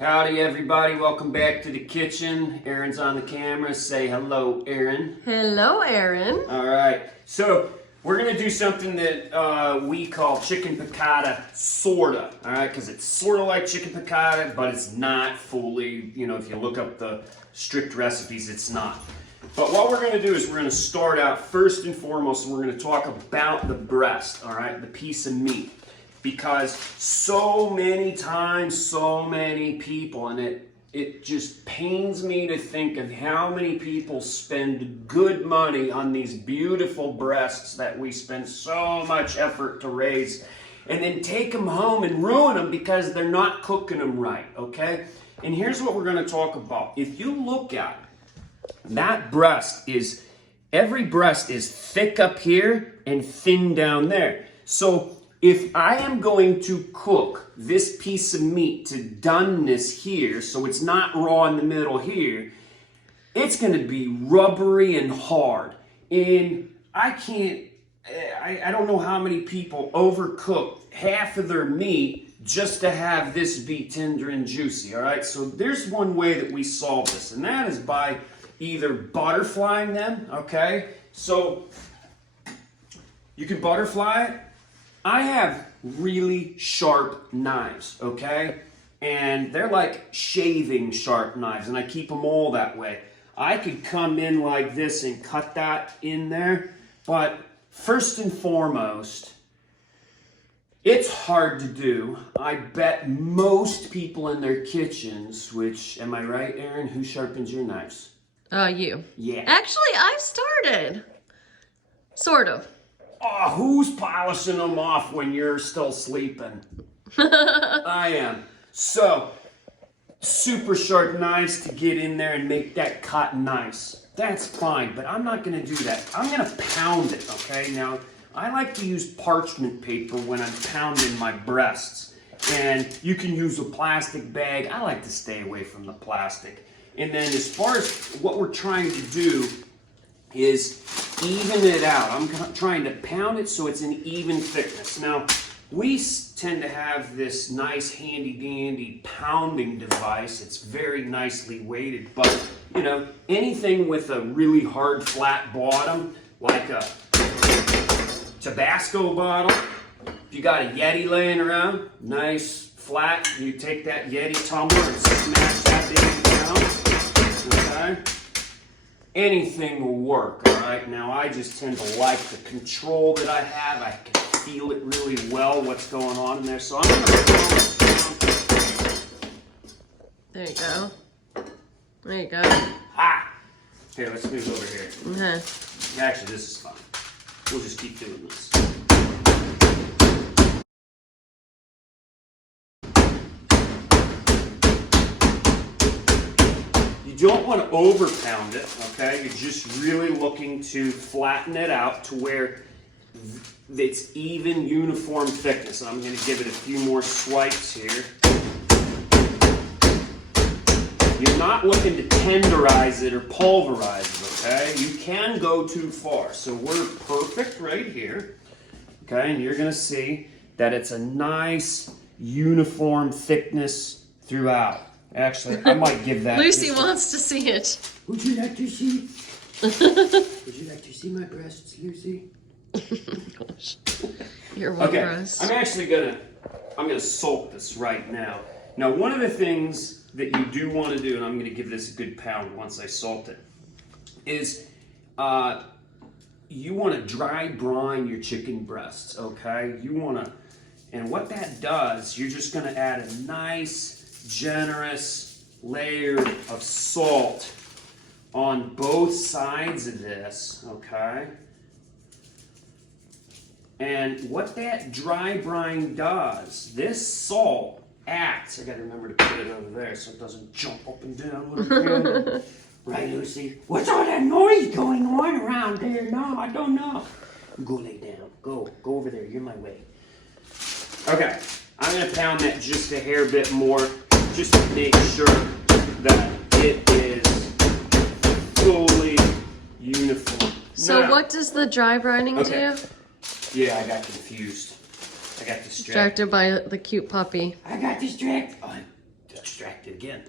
Howdy everybody, welcome back to the kitchen. Erin's on the camera. Say hello, Erin. Hello, Erin. All right, so we're gonna do something that we call chicken piccata sorta. All right, because it's sort of like chicken piccata, but it's not fully. You know, if you look up the strict recipes, it's not. But what we're gonna do is we're gonna start out first and foremost, and we're gonna talk about the breast. All right, the piece of meat. Because so many times, so many people, and it just pains me to think of how many people spend good money on these beautiful breasts that we spend so much effort to raise, and then take them home and ruin them because they're not cooking them right, okay? And here's what we're gonna talk about. If you look at that breast every breast is thick up here and thin down there. So if I am going to cook this piece of meat to doneness here, so it's not raw in the middle here, it's going to be rubbery and hard. And I don't know how many people overcook half of their meat just to have this be tender and juicy, all right? So there's one way that we solve this, and that is by either butterflying them, okay? So you can butterfly it. I have really sharp knives, okay? And they're like shaving sharp knives, and I keep them all that way. I could come in like this and cut that in there, but first and foremost, it's hard to do. I bet most people in their kitchens, which, am I right, Erin? Who sharpens your knives? You. Yeah. Actually, I've started. Sort of. Oh, who's polishing them off when you're still sleeping? I am. So, super sharp knives to get in there and make that cut nice. That's fine, but I'm not going to do that. I'm going to pound it, okay? Now, I like to use parchment paper when I'm pounding my breasts. And you can use a plastic bag. I like to stay away from the plastic. And then as far as what we're trying to do is even it out. I'm trying to pound it so it's an even thickness. Now, we tend to have this nice handy dandy pounding device. It's very nicely weighted, but you know, anything with a really hard flat bottom, like a Tabasco bottle, if you got a Yeti laying around, nice flat, you take that Yeti tumbler and smash that thing down, okay? Anything will work, all right? Now, I just tend to like the control that I have. I can feel it really well, what's going on in there. So I'm going to... There you go. There you go. Ha! Here, let's move over here. Okay. Actually, this is fine. We'll just keep doing this. You don't want to over pound it, okay? You're just really looking to flatten it out to where it's even, uniform thickness. I'm going to give it a few more swipes here. You're not looking to tenderize it or pulverize it, okay? You can go too far. So we're perfect right here, okay? And you're going to see that it's a nice, uniform thickness throughout. Actually, I might give that. Lucy wants to see it. Would you like to see? Would you like to see my breasts, Lucy? Gosh, you're one okay, gross. I'm actually I'm gonna salt this right now. Now, one of the things that you do want to do, and I'm gonna give this a good pound once I salt it, is you want to dry brine your chicken breasts. Okay, and what that does, you're just gonna add a nice, generous layer of salt on both sides of this, okay? And what that dry brine does, this salt acts, I gotta remember to put it over there so it doesn't jump up and down. Right, Lucy? What's all that noise going on around there? No, I don't know. Go lay down. Go over there. You're my way. Okay, I'm gonna pound that just a hair bit more, just to make sure that it is fully uniform. So now, what does the dry brining do? Yeah, I got confused. I got distracted. Distracted by the cute puppy. I got distracted. Oh, distracted again.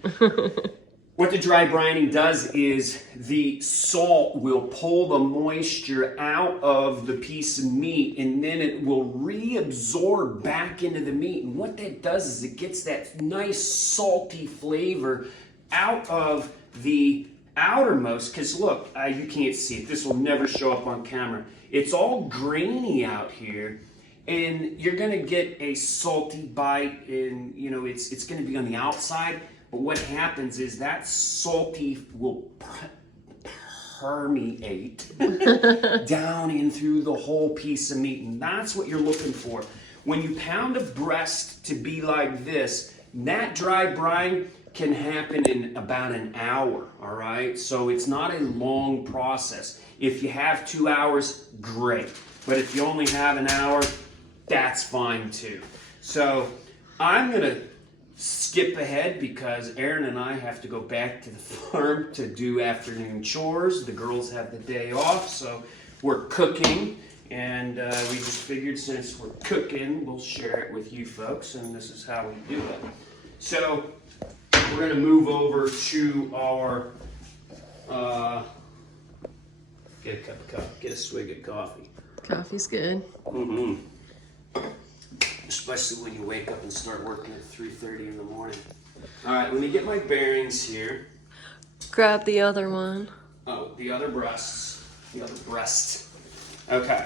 What the dry brining does is the salt will pull the moisture out of the piece of meat, and then it will reabsorb back into the meat. And what that does is it gets that nice salty flavor out of the outermost. Because look, you can't see it. This will never show up on camera. It's all grainy out here. And you're gonna get a salty bite, and you know it's gonna be on the outside. But what happens is that salty will permeate down in through the whole piece of meat, and that's what you're looking for. When you pound a breast to be like this, that dry brine can happen in about an hour. All right, so it's not a long process. If you have 2 hours, great. But if you only have an hour, that's fine too. So I'm gonna skip ahead because Erin and I have to go back to the farm to do afternoon chores. The girls have the day off, so we're cooking, and we just figured since we're cooking, we'll share it with you folks, and this is how we do it. So we're gonna move over to our, get a cup of coffee, get a swig of coffee. Coffee's good. Mm-hmm. Especially when you wake up and start working at 3:30 in the morning. All right, let me get my bearings here. Grab the other one. Oh, the other breasts. The other breast. Okay.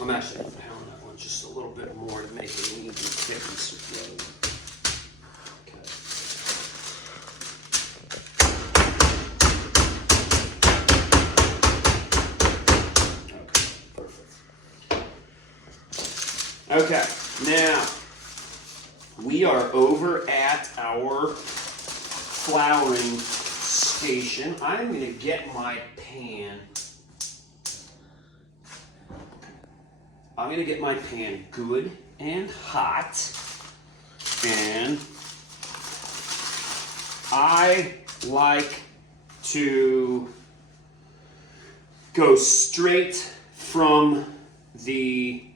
I'm actually going to pound that one just a little bit more to make it an even thickness with the other one. Okay, now we are over at our flouring station. I'm going to get my pan. I'm going to get my pan good and hot. And I like to go straight from the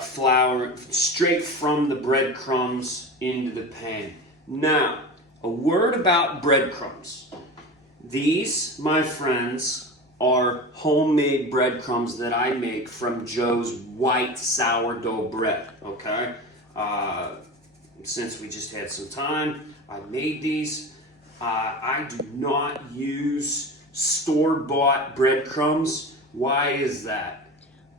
flour, straight from the breadcrumbs into the pan. Now, a word about breadcrumbs. These, my friends, are homemade breadcrumbs that I make from Joe's white sourdough bread, okay? Since we just had some time, I made these. I do not use store-bought breadcrumbs. Why is that?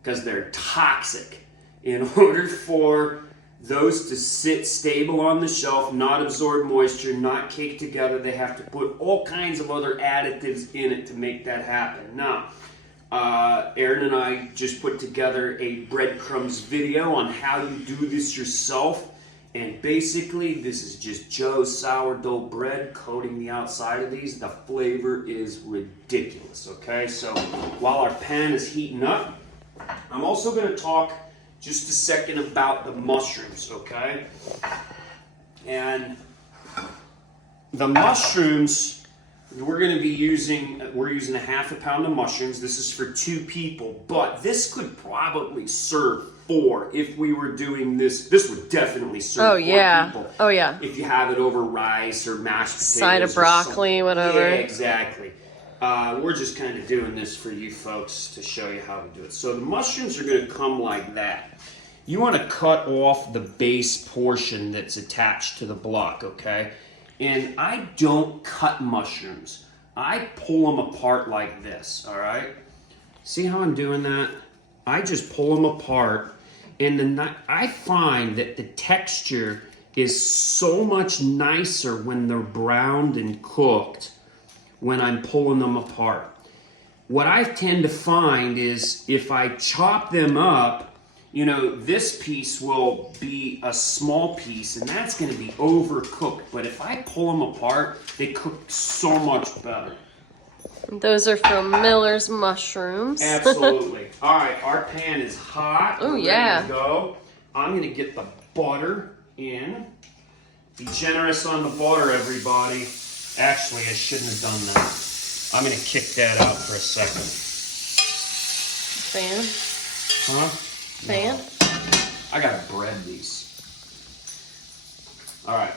Because they're toxic. In order for those to sit stable on the shelf, not absorb moisture, not cake together, they have to put all kinds of other additives in it to make that happen. Now, Erin and I just put together a breadcrumbs video on how you do this yourself. And basically, this is just Joe's sourdough bread coating the outside of these. The flavor is ridiculous, okay? So while our pan is heating up, I'm also going to talk just a second about the mushrooms, okay? And the mushrooms, we're using a half a pound of mushrooms. This is for 2 people, but this could probably serve 4 if we were doing this. This would definitely serve 4 people. Oh yeah. If you have it over rice or mashed potatoes. Side of broccoli, whatever. Yeah, exactly. We're just kind of doing this for you folks to show you how to do it. So the mushrooms are going to come like that. You want to cut off the base portion that's attached to the block, okay? And I don't cut mushrooms. I pull them apart like this, all right? See how I'm doing that? I just pull them apart, and I find that the texture is so much nicer when they're browned and cooked when I'm pulling them apart. What I tend to find is if I chop them up, you know, this piece will be a small piece and that's going to be overcooked. But if I pull them apart, they cook so much better. Those are from Miller's mushrooms. Absolutely. All right, our pan is hot. Oh, We're yeah. ready to go. I'm going to get the butter in. Be generous on the butter, everybody. Actually, I shouldn't have done that. I'm going to kick that out for a second. Fan? Huh? Fan? I gotta bread these. All right.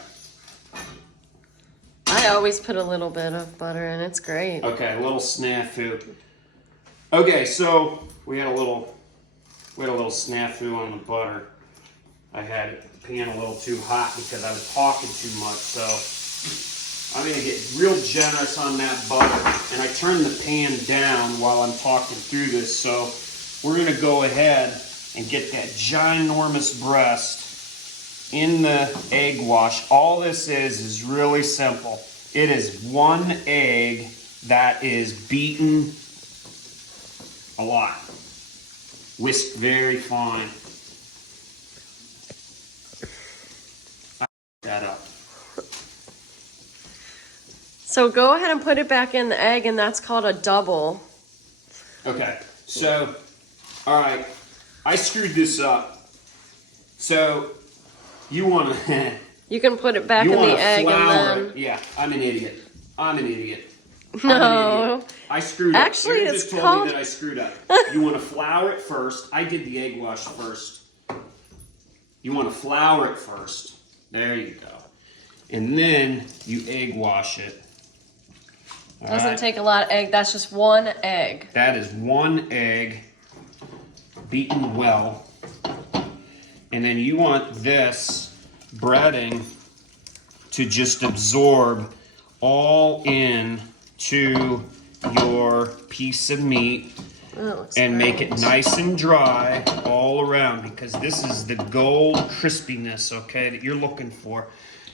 I always put a little bit of butter in. It's great. Okay, a little snafu. Okay, so we had a little snafu on the butter. I had the pan a little too hot because I was talking too much. So I'm gonna get real generous on that butter, and I turn the pan down while I'm talking through this. So we're gonna go ahead and get that ginormous breast in the egg wash. All this is really simple. It is one egg that is beaten a lot. Whisked very fine. That up. So go ahead and put it back in the egg, and that's called a double. Okay, so, all right, I screwed this up. So, you want to... You can put it back in the egg and then... Yeah, I'm an idiot. No. I screwed up. Actually, Erin it's just told called... me that I screwed up. You want to flour it first. I did the egg wash first. You want to flour it first. There you go. And then you egg wash it. Doesn't take a lot of egg. That's just one egg. That is one egg beaten well. And then you want this breading to just absorb all in to your piece of meat and make it nice and dry all around, because this is the gold crispiness, okay, that you're looking for.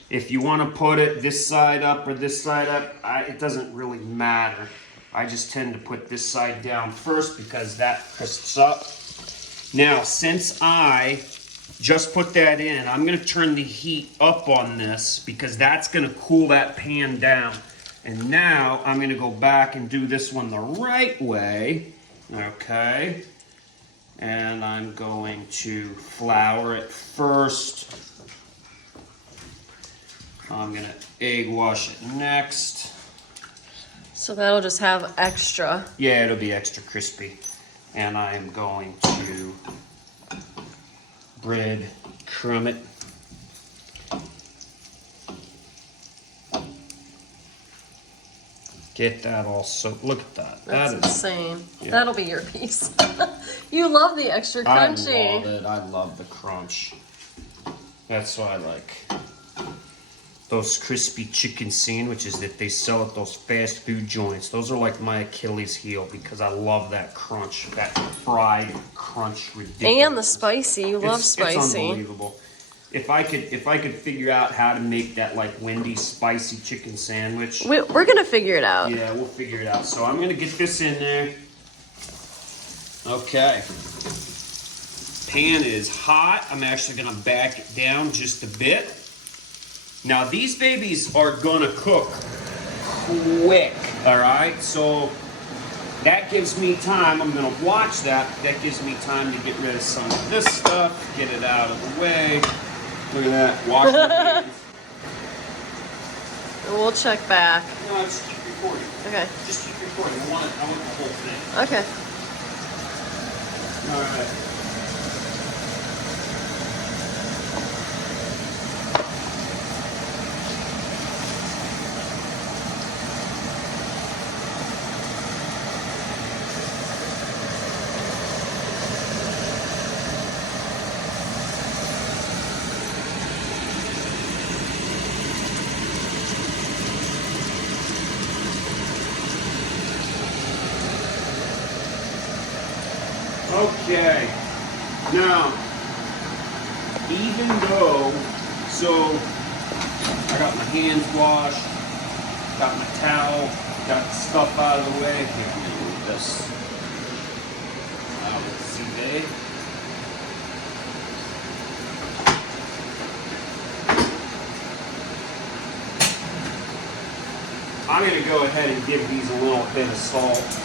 If you want to put it this side up or this side up, it doesn't really matter. I just tend to put this side down first because that crisps up. Now, since I just put that in, I'm going to turn the heat up on this because that's going to cool that pan down. And now I'm going to go back and do this one the right way. Okay. And I'm going to flour it first. I'm going to egg wash it next. So that'll just have extra. Yeah, it'll be extra crispy. And I am going to bread crumb it. Get that all soaked. Look at that. That's That is insane. Yeah. That'll be your piece. You love the extra crunchy. I love it. I love the crunch. That's why I like those crispy chicken sandwiches that they sell at those fast food joints. Those are like my Achilles heel because I love that crunch, that fried crunch. Ridiculous. And the spicy. You love spicy. It's unbelievable. If I could figure out how to make that like Wendy's spicy chicken sandwich. We're gonna figure it out. Yeah, we'll figure it out. So I'm gonna get this in there. Okay. Pan is hot. I'm actually gonna back it down just a bit. Now these babies are gonna cook quick, all right? So that gives me time. I'm gonna watch that. That gives me time to get rid of some of this stuff, get it out of the way. Look at that. Wash the hands. We'll check back. No, just keep recording. Okay. Just keep recording. I want the whole thing. Okay. All right. Okay, now, even though, so I got my hands washed, got my towel, got the stuff out of the way. Here, I'm gonna move this out of the way. I'm gonna go ahead and give these a little bit of salt.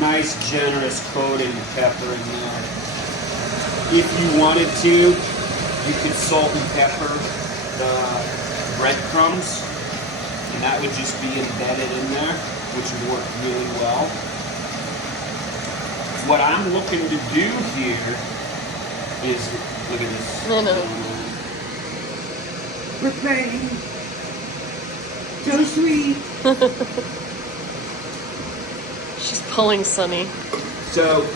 Nice generous coating of pepper in there. If you wanted to, you could salt and pepper the breadcrumbs. and that would just be embedded in there, which would work really well. What I'm looking to do here is, look at this. I know. We're playing. So sweet. She's pulling Sunny. So,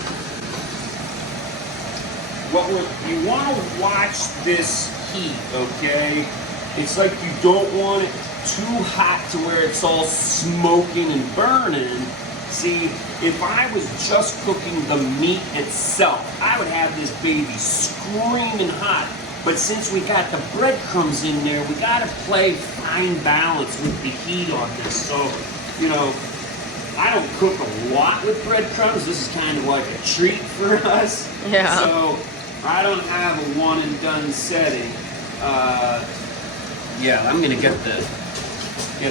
you want to watch this heat, okay? It's like you don't want it too hot to where it's all smoking and burning. See, if I was just cooking the meat itself, I would have this baby screaming hot. But since we got the breadcrumbs in there, we got to play fine balance with the heat on this. So, you know, I don't cook a lot with breadcrumbs. This is kind of like a treat for us. Yeah. So I don't have a one and done setting. Yeah, I'm gonna get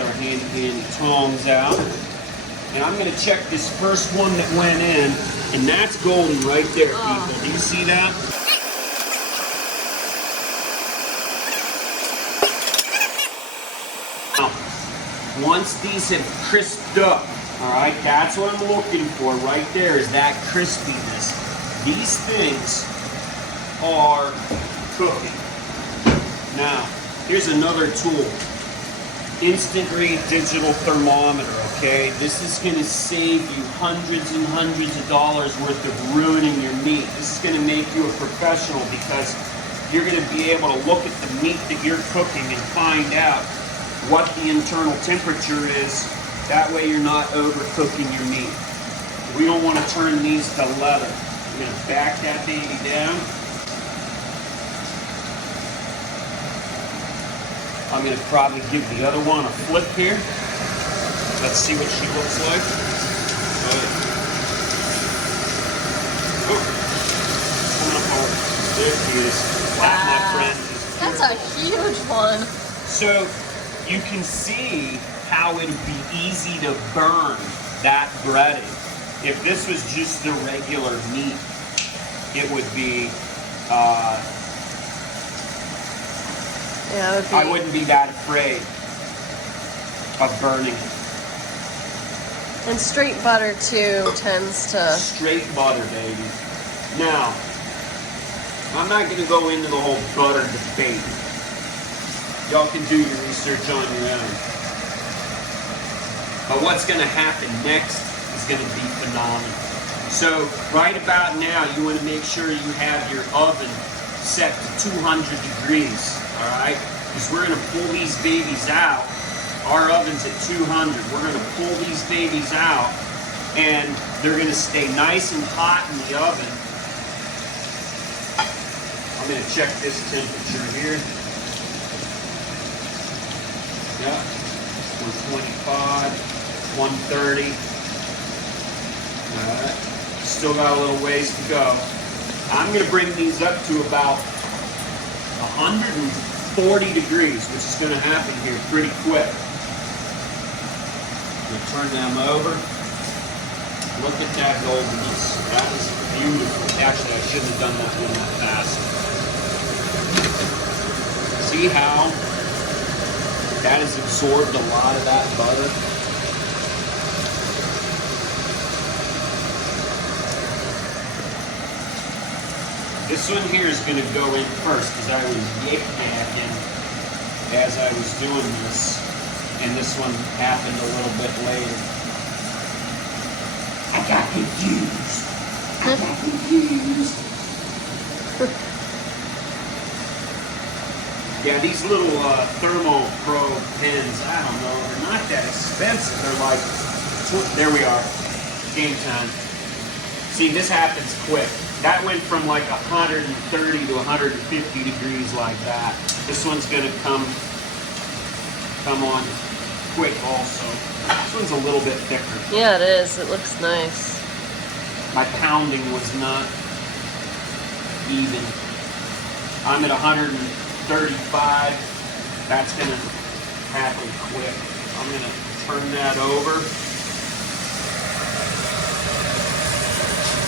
our handy tongs out, and I'm gonna check this first one that went in, and that's golden right there, people. Do you see that? Now, once these have crisped up, all right, that's what I'm looking for right there, is that crispiness. These things are cooking. Now, here's another tool. Instant read digital thermometer, okay? This is gonna save you hundreds and hundreds of dollars worth of ruining your meat. This is gonna make you a professional because you're gonna be able to look at the meat that you're cooking and find out what the internal temperature is. That way you're not overcooking your meat. We don't wanna turn these to leather. We're gonna back that baby down. I'm going to probably give the other one a flip here. Let's see what she looks like. Oh, there she is. That, my friend, is That's a huge one. so you can see how it would be easy to burn that breading. If this was just the regular meat, it would be... Yeah, it would be. I wouldn't be that afraid of burning. And straight butter too tends to. Straight butter, baby. Now, I'm not going to go into the whole butter debate. Y'all can do your research on your own. But what's going to happen next is going to be phenomenal. So, right about now, you want to make sure you have your oven set to 200 degrees. All right, because we're going to pull these babies out. Our oven's at 200. We're going to pull these babies out, and they're going to stay nice and hot in the oven. I'm going to check this temperature here. Yep, 125, 130. All right, still got a little ways to go. I'm going to bring these up to about 140 degrees, which is going to happen here pretty quick. We'll turn them over. Look at that goldenness. That is beautiful. Actually, I shouldn't have done that one that fast. See how that has absorbed a lot of that butter? This one here is going to go in first because I was yik-yakking as I was doing this, and this one happened a little bit later. I got confused. Yeah, these little thermal probe pins, I don't know, they're not that expensive. They're like, there we are, game time. See, this happens quick. That went from like 130 to 150 degrees like that. This one's gonna come on quick also. This one's a little bit thicker. Yeah, it is. It looks nice. My pounding was not even. I'm at 135. That's gonna happen quick. I'm gonna turn that over.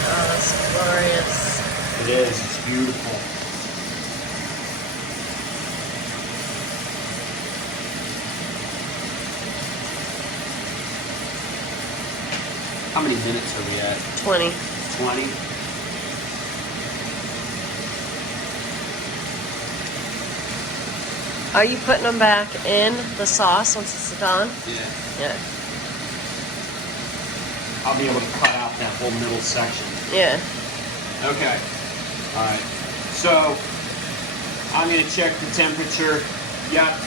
Oh, that's glorious. It is. It's beautiful. How many minutes are we at? 20. 20? Are you putting them back in the sauce once it's done? Yeah. Yeah. I'll be able to cut out that whole middle section. Yeah. Okay. All right. So I'm going to check the temperature. Yep.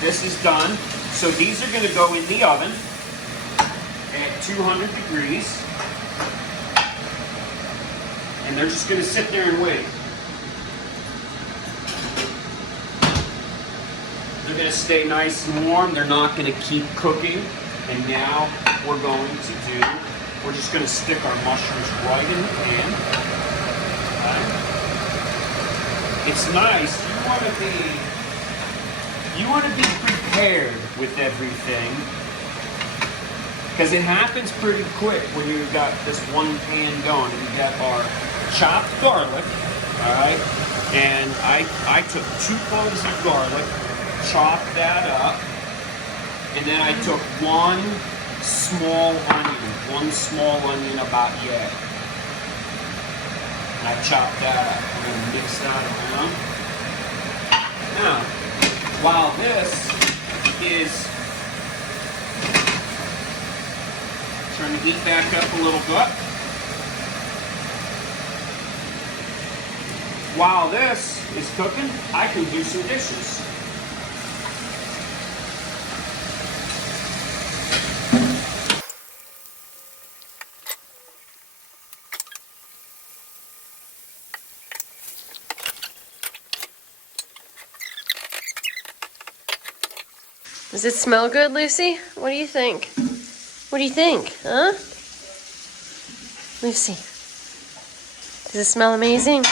This is done. So these are going to go in the oven at 200 degrees. And they're just going to sit there and wait. They're going to stay nice and warm. They're not going to keep cooking. And now we're just going to stick our mushrooms right in the pan. Okay. It's nice. You want to be prepared with everything, because it happens pretty quick when you've got this one pan going. And we got our chopped garlic, all right? And I took 2 cloves of garlic, chopped that up, and then I took one small onion about yay. And I chopped that up. We're going to mix that around. Now, while this is, turn the heat back up a little bit. While this is cooking, I can do some dishes. Does it smell good, Lucy? What do you think? What do you think, huh? Lucy, does it smell amazing?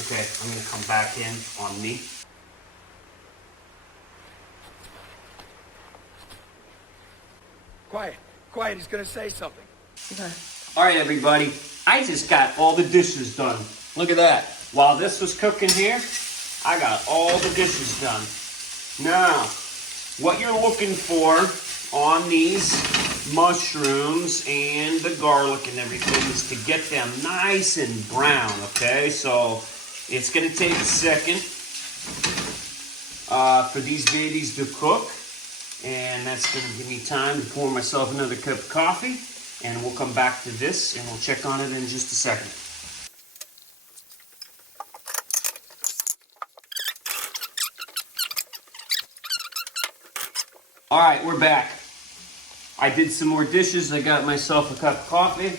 Okay, I'm going to come back in on me. Quiet, he's gonna say something. Okay. All right, everybody. I just got all the dishes done. Look at that. While this was cooking here, I got all the dishes done. Now, what you're looking for on these mushrooms and the garlic and everything is to get them nice and brown, okay? So it's going to take a second for these babies to cook. And that's going to give me time to pour myself another cup of coffee. And we'll come back to this and we'll check on it in just a second. All right, we're back. I did some more dishes. I got myself a cup of coffee.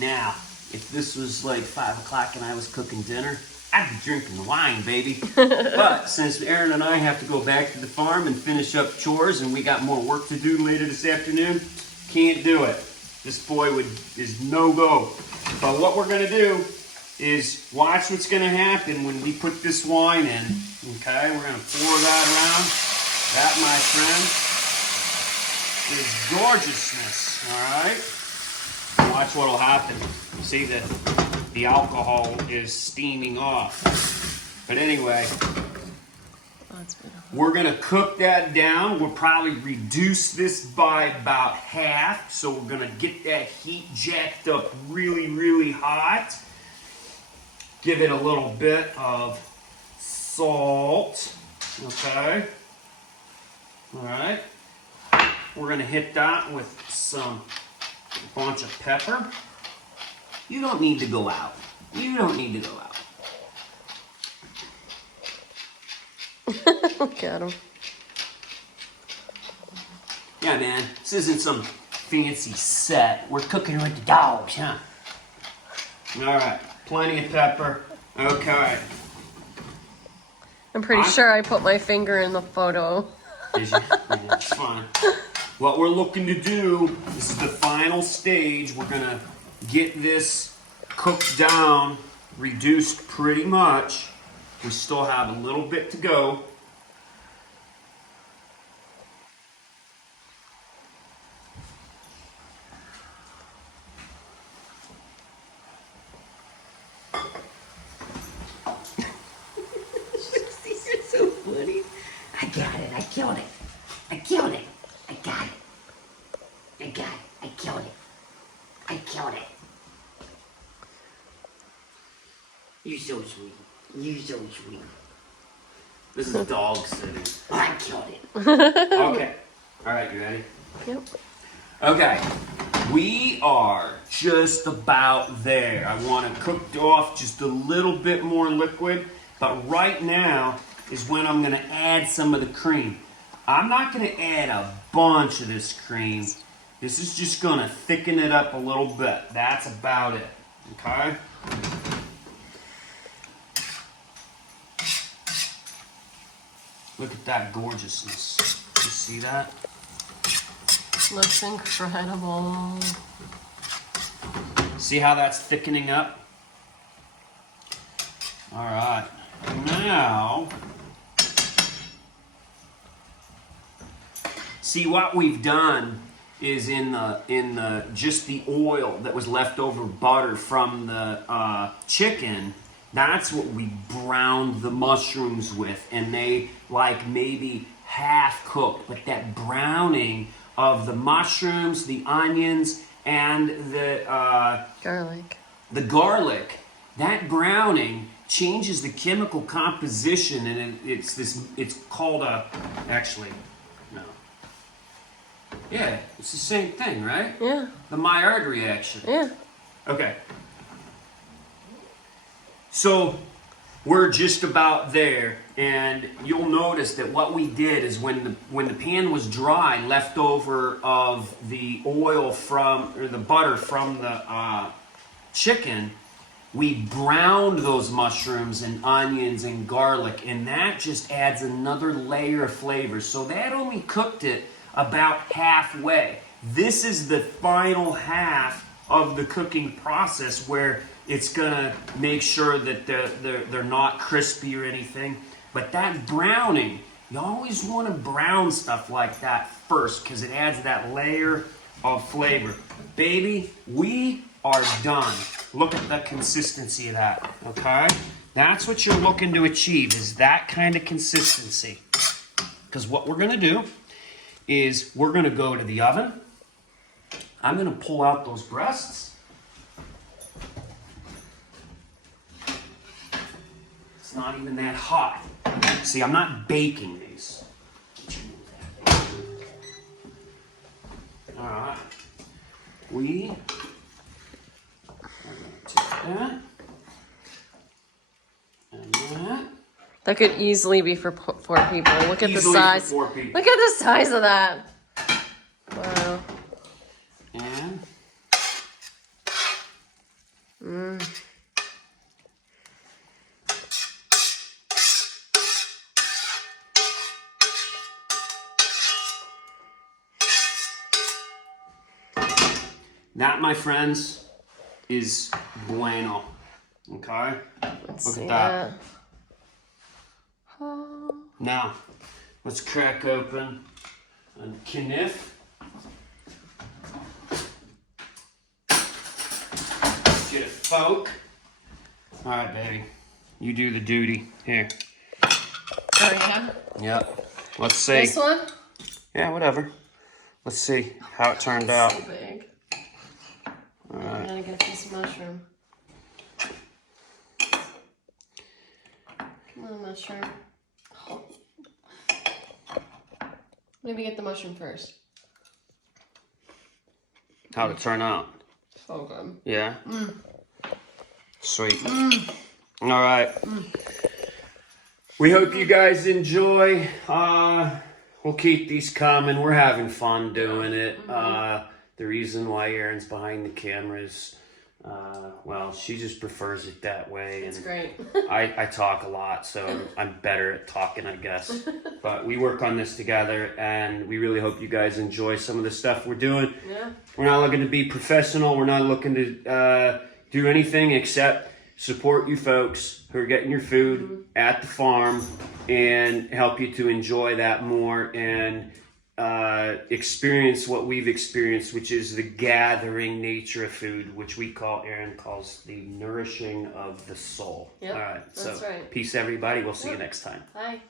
Now, if this was like 5 o'clock and I was cooking dinner, I'd be drinking wine, baby. But since Erin and I have to go back to the farm and finish up chores and we got more work to do later this afternoon, can't do it. This boy is no-go. But what we're going to do is watch what's going to happen when we put this wine in. Okay, we're going to pour that around. That, my friend, is gorgeousness. All right? Watch what'll happen. See that the alcohol is steaming off. But anyway, we're going to cook that down. We'll probably reduce this by about half. So we're going to get that heat jacked up really, really hot. Give it a little bit of salt. Okay. All right. We're going to hit that with a bunch of pepper. You don't need to go out. You don't need to go out. Look at him. Yeah, man. This isn't some fancy set. We're cooking with the dogs, huh? All right. Plenty of pepper. Okay. I'm pretty sure I put my finger in the photo. Did you? Yeah, it's fine. What we're looking to do, this is the final stage. We're going to get this cooked down, reduced pretty much. We still have a little bit to go. killed it. I killed it. I got it. I got it. I killed it. I killed it. You're so sweet. You're so sweet. This is dog sitting. I killed it. Okay. All right, you ready? Yep. Okay. We are just about there. I want to cook off just a little bit more liquid, but right now is when I'm going to add some of the cream. I'm not going to add a bunch of this cream. This is just going to thicken it up a little bit. That's about it. Okay? Look at that gorgeousness. You see that? Looks incredible. See how that's thickening up? All right. Now, see what we've done is in the just the oil that was left over butter from the chicken. That's what we browned the mushrooms with, and they like maybe half cooked. But that browning of the mushrooms, the onions, and the garlic, that browning changes the chemical composition, and it's called yeah, it's the same thing, right? Yeah. The Maillard reaction. Yeah. Okay. So we're just about there, and you'll notice that what we did is when the pan was dry, left over of the oil or the butter from the chicken, we browned those mushrooms and onions and garlic, and that just adds another layer of flavor. So that only cooked it about halfway. This is the final half of the cooking process where it's gonna make sure that they're not crispy or anything. But that browning, you always want to brown stuff like that first because it adds that layer of flavor. Baby, we are done. Look at the consistency of that, okay? That's what you're looking to achieve, is that kind of consistency. Because what we're gonna do is we're gonna go to the oven. I'm gonna pull out those breasts. It's not even that hot. See, I'm not baking these. All right. We are going to take that and that. That could easily be for 4 people. Look at the Easily size. for 4 people. Look at the size of that. Wow. And that, my friends, is bueno. Okay? Let's Look see at that. Oh. Now, let's crack open a kniff. Get a fork. All right, baby. You do the duty. Here. Oh, yeah? Yep. Let's see. This one? Yeah, whatever. Let's see how it turned out. So big. All I'm right. gonna get this mushroom. Come on, mushroom. Oh. Maybe get the mushroom first. How'd it turn out? So good. Yeah? Sweet. All right. We hope you guys enjoy. We'll keep these coming. We're having fun doing it. The reason why Erin's behind the camera is, well, she just prefers it that way. It's great. I talk a lot, so I'm better at talking, I guess. But we work on this together, and we really hope you guys enjoy some of the stuff we're doing. Yeah. We're not looking to be professional. We're not looking to do anything except support you folks who are getting your food at the farm and help you to enjoy that more and experience what we've experienced, which is the gathering nature of food, which Erin calls the nourishing of the soul. Yep, all right, that's so right. peace, everybody. We'll see you next time. Bye.